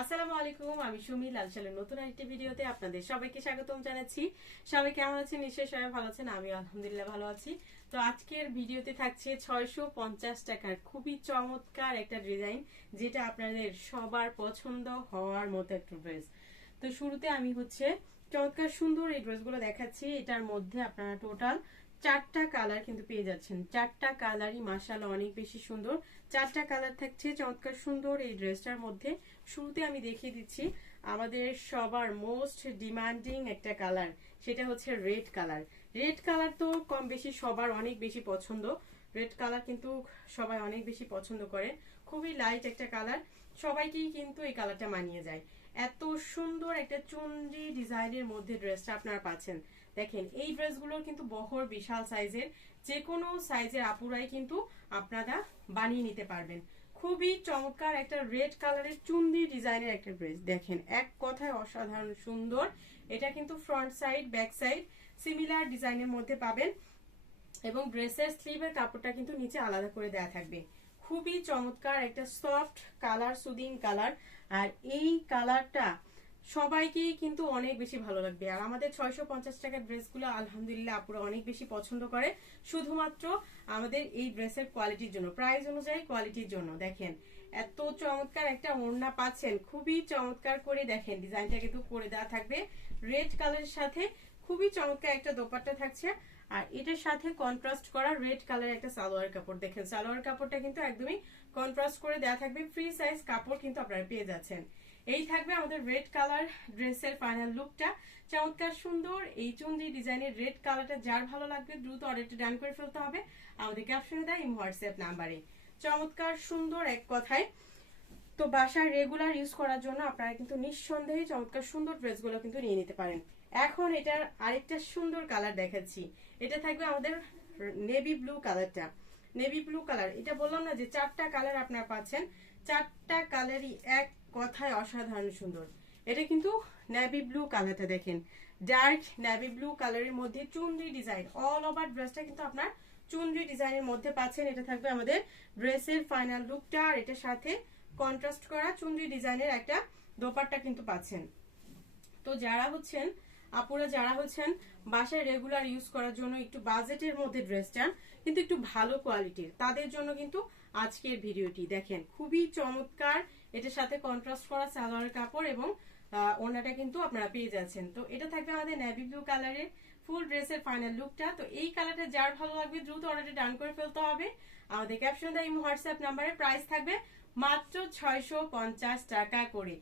আসসালামু আলাইকুম, আমি সুমি, লালশালের নতুন একটি ভিডিওতে আপনাদের সবাইকে স্বাগতম জানাচ্ছি। সবাই কেমন আছেন? নিশ্চয়ই সবাই ভালো আছেন আমি আলহামদুলিল্লাহ ভালো আছি। তো আজকের ভিডিওতে থাকছে ছয়শো পঞ্চাশ টাকার খুবই চমৎকার একটা ডিজাইন, যেটা আপনাদের সবার পছন্দ হওয়ার মতো একটা ড্রেস। তো শুরুতে আমি হচ্ছে চমৎকার সুন্দর এই ড্রেসগুলো দেখাচ্ছি। এটার মধ্যে আপনারা টোটাল চারটা কালার কিন্তু পেয়ে যাচ্ছেন। চারটা কালারই মাসাল অনেক বেশি সুন্দর। চারটা কালার থাকছে, চমৎকার সুন্দর এই ড্রেসটার মধ্যে। শুরুতে আমি দেখিয়ে দিচ্ছি, আমাদের সবার মোস্ট ডিমান্ডিং একটা কালার সেটা হচ্ছে রেড কালার রেড কালার তো কম বেশি সবার অনেক বেশি পছন্দ। রেড কালার কিন্তু সবাই অনেক বেশি পছন্দ করে। খুবই লাইট একটা কালার সবাইকেই কিন্তু এই কালারটা মানিয়ে যায়। এত সুন্দর একটা চুনরি ডিজাইনের মধ্যে ড্রেসটা আপনারা পাচ্ছেন। দেখেন, এই ড্রেসগুলো কিন্তু বহর বিশাল সাইজের যে কোনো সাইজের আপুরাই কিন্তু আপনারা বানিয়ে নিতে পারবেন। খুবই চমৎকার একটা রেড কালারের চুন্দি ডিজাইনের একটা ড্রেস। দেখেন, এক কথায় অসাধারণ সুন্দর। এটা কিন্তু front side, back side, similar ডিজাইনের মধ্যে পাবেন এবং ড্রেসের স্লিভের কাপড়টা কিন্তু নিচে আলাদা করে দেওয়া থাকবে। খুবই চমৎকার একটা সফট কালার, সুদিং কালার। আর এই কালারটা সবাইকেই কিন্তু অনেক বেশি ভালো লাগবে। আর আমাদের ছয়শো পঞ্চাশ টাকার ড্রেসগুলো, আলহামদুলিল্লাহ, আপুরা অনেক বেশি পছন্দ করে। শুধুমাত্র আমাদের এই ড্রেসের কোয়ালিটির জন্য প্রাইস অনুযায়ী কোয়ালিটির জন্য। দেখেন, এত চমৎকার একটা ওড়না পাচ্ছেন। খুবই চমৎকার করে দেখেন ডিজাইনটা কিন্তু করে দেওয়া থাকবে। রেড কালারের সাথে খুবই চমৎকার একটা দোপাট্টা থাকছে। আর এটার সাথে কন্ট্রাস্ট করা রেড কালারের একটা সালোয়ার কাপড়। দেখেন, সালোয়ার কাপড়টা কিন্তু একদমই কন্ট্রাস্ট করে দেওয়া থাকবে। ফ্রি সাইজ কাপড় কিন্তু আপনারা পেয়ে যাচ্ছেন। এই থাকবে আমাদের রেড কালার ড্রেসের ফাইনাল লুকটা চমৎকার, সুন্দর। এই চুন্দি ডিজাইনের রেড কালারটা যার ভালো লাগবে দ্রুত অর্ডারটা ডান করে ফেলতে হবে। আমাদের ক্যাপশনে দেয় ইম হোয়াটসঅ্যাপ নাম্বারে। চমৎকার, সুন্দর এক কথায়। তো বাসায় রেগুলার ইউজ করার জন্য আপনারা কিন্তু নিঃসন্দেহে চমৎকার, সুন্দর ড্রেসগুলো কিন্তু নিয়ে নিতে পারেন। এখন এটার আরেকটা সুন্দর কালার দেখাচ্ছি। এটা থাকবে আমাদের নেভি ব্লু কালারটা নেভি ব্লু কালার এটা বললাম না যে চারটা কালার আপনারা পাচ্ছেন। চারটা কালারই এক কথায় অসাধারণ সুন্দর। এটা কিন্তু নেভি ব্লু কালারটা দেখেন। ডার্ক নেভি ব্লু কালারের মধ্যে চুনরি ডিজাইন অল ওভার ড্রেসটা কিন্তু আপনার চুনরি ডিজাইনের মধ্যে পাচ্ছেন। এটা থাকবে আমাদের ড্রেসের ফাইনাল লুকটা আর এটার সাথে কন্ট্রাস্ট করা চুনরি ডিজাইনের একটা দোপাট্টা কিন্তু পাচ্ছেন। তো যারা হচ্ছেন আপুরা যারা হচ্ছেন, বাসায় রেগুলার ইউজ করার জন্য একটু বাজেটের মধ্যে ড্রেস চান, কিন্তু একটু ভালো কোয়ালিটির তাদের জন্য কিন্তু আজকের ভিডিওটি দেখেন। খুবই চমৎকার। এটার সাথে কন্ট্রাস্ট করা সালোয়ার কাপড় এবং ওনাটা কিন্তু আপনারা পেয়ে যাচ্ছেন। তো এটা থাকবে আমাদের নেভি ব্লু কালারের ফুল ড্রেসের ফাইনাল লুকটা তো এই কালারটা যার ভালো লাগবে, দ্রুত অর্ডারটা ডান করে ফেলতে হবে। আমাদের ক্যাপশন দেয় হোয়াটসঅ্যাপ নাম্বারে প্রাইস থাকবে মাত্র ছয়শো পঞ্চাশ টাকা করে।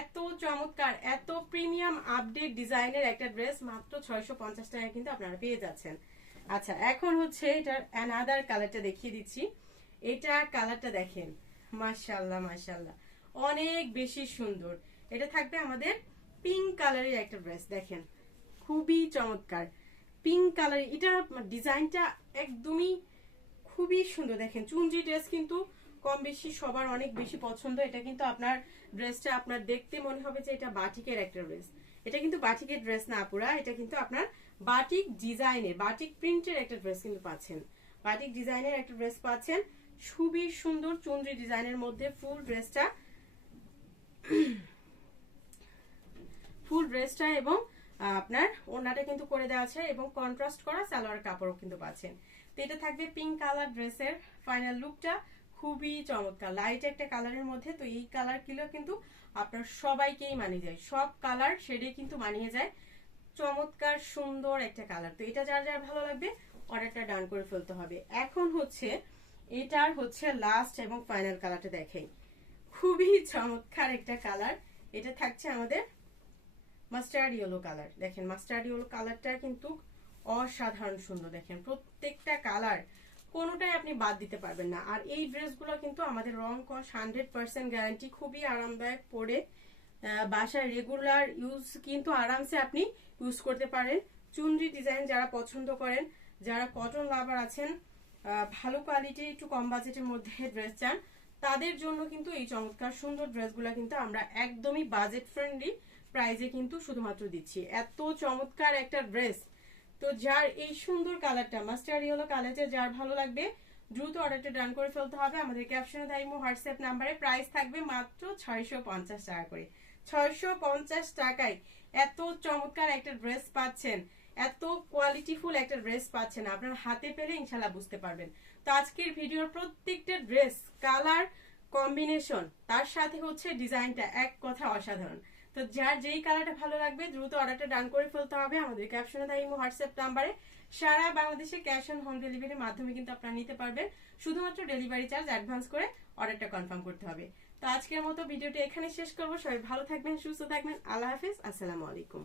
এত চমৎকার, এত প্রিমিয়াম আপডেট ডিজাইনের একটা ড্রেস মাত্র ছয়শো পঞ্চাশ টাকা কিন্তু আপনারা পেয়ে যাচ্ছেন। আচ্ছা এখন হচ্ছে এটার অ্যানাদার কালারটা দেখিয়ে দিচ্ছি। এটা কালারটা দেখেন। মাশাল্লাহ মাশাল্লাহ অনেক বেশি সুন্দর। এটা থাকবে আমাদের পিঙ্ক কালারের একটা ড্রেস দেখেন। খুবই চমৎকার। পিঙ্ক কালার এটা ডিজাইনটা একদমই খুবই সুন্দর। দেখেন চুনজি ড্রেস কিন্তু কম বেশি সবার অনেক বেশি পছন্দ। এটা কিন্তু আপনার ড্রেসটা আপনার দেখতে মনে হবে যে এটা বাটিকের একটা ড্রেস এটা কিন্তু বাটিকের ড্রেস না পুরা, এটা কিন্তু আপনার বাটিক ডিজাইনের বাটিক প্রিন্টের একটা ড্রেস কিন্তু পাচ্ছেন। বাটিক ডিজাইনের একটা ড্রেস পাচ্ছেন। খুবই সুন্দর চুনরি ডিজাইনের মধ্যে ফুল ড্রেসটা ফুল ড্রেসটা এবং আপনার ওনাটা কিন্তু করে দেওয়া আছে এবং কন্ট্রাস্ট করা সালোয়ার কাপড়ও কিন্তু পাচ্ছেন। তো এটা থাকবে পিঙ্ক কালার ড্রেসের ফাইনাল লুকটা খুবই চমৎকার। লাইট একটা কালারের মধ্যে, তো এই কালারগুলো কিন্তু আপনার সবাইকেই মানিয়ে যায়। সব কালার শেডে কিন্তু মানিয়ে যায়। চমৎকার, সুন্দর একটা কালার তো এটা যার যার ভালো লাগবে অর্ডারটা ডান করে ফেলতে হবে। এখন হচ্ছে, এটার হচ্ছে লাস্ট এবং ফাইনাল কালারটা দেখাই খুবই চমৎকার একটা কালার এটা থাকছে আমাদের মাস্টার্ড ইয়েলো কালার দেখেন মাস্টার্ড ইয়েলো কালারটা কিন্তু অসাধারণ সুন্দর। দেখেন, প্রত্যেকটা কালার কোনোটাই আপনি বাদ দিতে পারবেন না। আর এই ড্রেসগুলো কিন্তু আমাদের রং কস হান্ড্রেড পার্সেন্ট গ্যারান্টি খুবই আরামদায়ক পরে বাসায় রেগুলার ইউজ কিন্তু আরামসে আপনি ইউজ করতে পারেন। চুনরি ডিজাইন যারা পছন্দ করেন, যারা কটন লাভার আছেন ভালো কোয়ালিটি একটু কম বাজেটের মধ্যে ড্রেস চান, তাদের জন্য কিন্তু এই চমৎকার সুন্দর ড্রেসগুলো কিন্তু আমরা একদমই বাজেট ফ্রেন্ডলি প্রাইজে কিন্তু শুধুমাত্র দিচ্ছি। এত চমৎকার একটা ড্রেস তো যার এই সুন্দর কালারটা মাস্টার ইয়েলো কালারটা যার ভালো লাগবে, দ্রুত অর্ডারটা ডান করে ফেলতে হবে। আমাদের ক্যাপশনে দেয় হোয়াটসঅ্যাপ নাম্বারে প্রাইস থাকবে মাত্র ছয়শো পঞ্চাশ টাকা করে। ছয়শো পঞ্চাশ টাকায় এত চমৎকার একটা ড্রেস পাচ্ছেন। এত কোয়ালিটিফুল একটা ড্রেস পাচ্ছেন। আপনার হাতে পেলে ইনশাল্লাহ বুঝতে পারবেন। তো আজকের ভিডিওর প্রত্যেকটা ড্রেস কালার কম্বিনেশন তার সাথে হচ্ছে ডিজাইনটা এক কথা অসাধারণ। তো যার যেই কালারটা ভালো লাগবে, দ্রুত অর্ডারটা ডান করে ফেলতে হবে আমাদের ক্যাপশনে দেয় হোয়াটসঅ্যাপ নাম্বারে। সারা বাংলাদেশে ক্যাশ অন হোম ডেলিভারির মাধ্যমে কিন্তু আপনারা নিতে পারবেন। শুধুমাত্র ডেলিভারি চার্জ অ্যাডভান্স করে অর্ডারটা কনফার্ম করতে হবে। তো আজকের মতো ভিডিওটি এখানে শেষ করব। সবাই ভালো থাকবেন, সুস্থ থাকবেন। আল্লাহ হাফিজ। আসসালামু আলাইকুম।